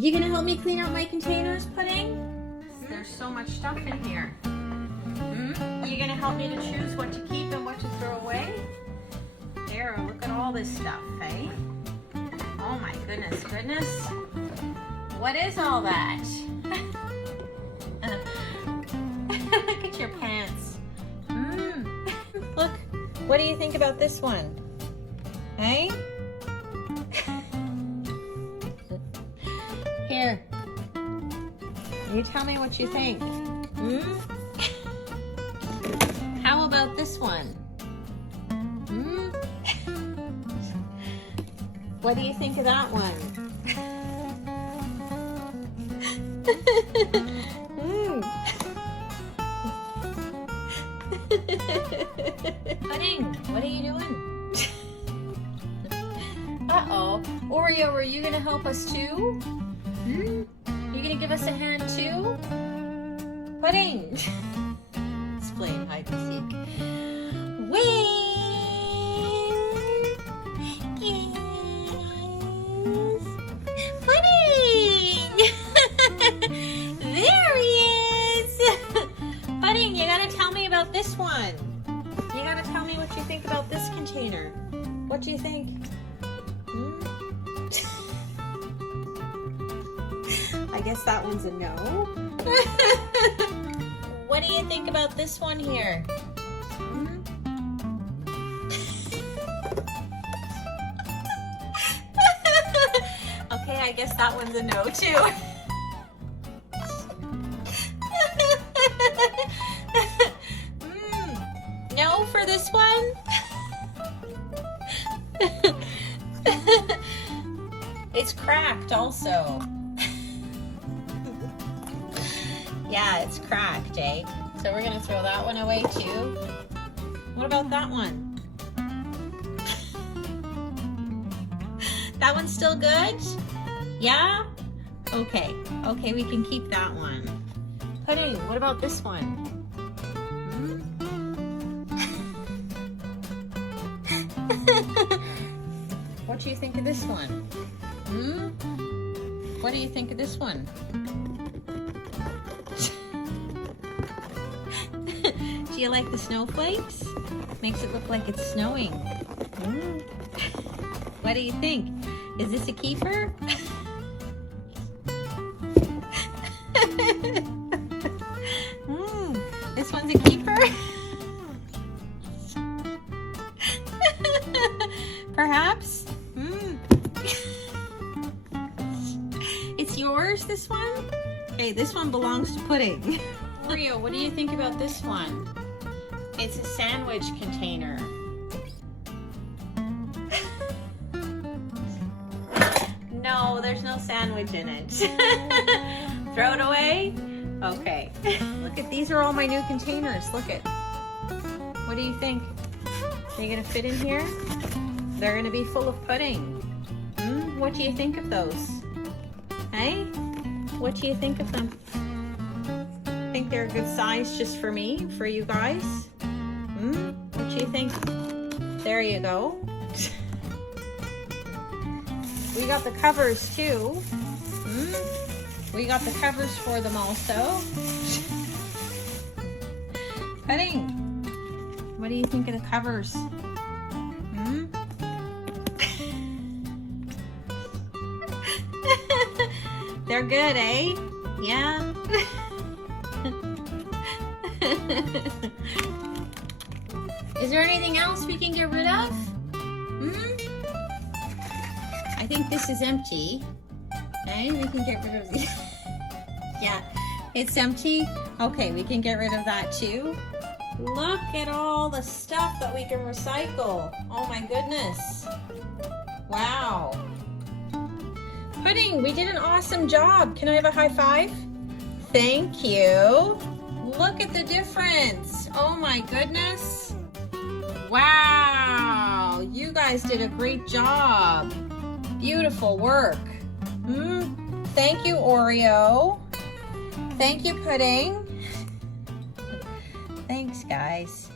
You gonna help me clean out my containers, Pudding? There's so much stuff in here. You gonna help me to choose what to keep and what to throw away? There, look at all this stuff, eh? Oh my goodness, goodness. What is all that? Look at your pants. Look, what do you think about this one? Hey? Here. You tell me what you think. How about this one? What do you think of that one? Pudding, what are you doing? Uh-oh. Oreo, are you gonna help us too? You gonna give us a hand too? Pudding! Let's play hide and seek. Wing! Pudding! There he is! Pudding, you gotta tell me about this one. You gotta tell me what you think about this container. What do you think? I guess that one's a no. What do you think about this one here? Okay, I guess that one's a no too. No for this one? It's cracked also. Yeah, it's cracked, eh? So we're gonna throw that one away too. What about that one? That one's still good? Yeah? Okay, okay, we can keep that one. Pudding, what about this one? What do you think of this one? What do you think of this one? Do you like the snowflakes? Makes it look like it's snowing. What do you think? Is this a keeper? This one's a keeper? Perhaps? It's yours, this one? Okay, this one belongs to Pudding. Oreo, what do you think about this one? It's a sandwich container. No, there's no sandwich in it. Throw it away? Okay. Look at, these are all my new containers. Look at. What do you think? Are they gonna fit in here? They're gonna be full of pudding. What do you think of those? Hey? What do you think of them? Think they're a good size just for me, for you guys? What do you think? There you go. We got the covers too. We got the covers for them also. Pudding, what do you think of the covers? They're good, eh? Yeah? Is there anything else we can get rid of? I think this is empty. Okay, we can get rid of these. Yeah, it's empty. Okay, we can get rid of that too. Look at all the stuff that we can recycle. Oh my goodness. Wow. Pudding, we did an awesome job. Can I have a high five? Thank you. Look at the difference. Oh my goodness. Wow, you guys did a great job. Beautiful work. Thank you, Oreo. Thank you, Pudding. Thanks, guys.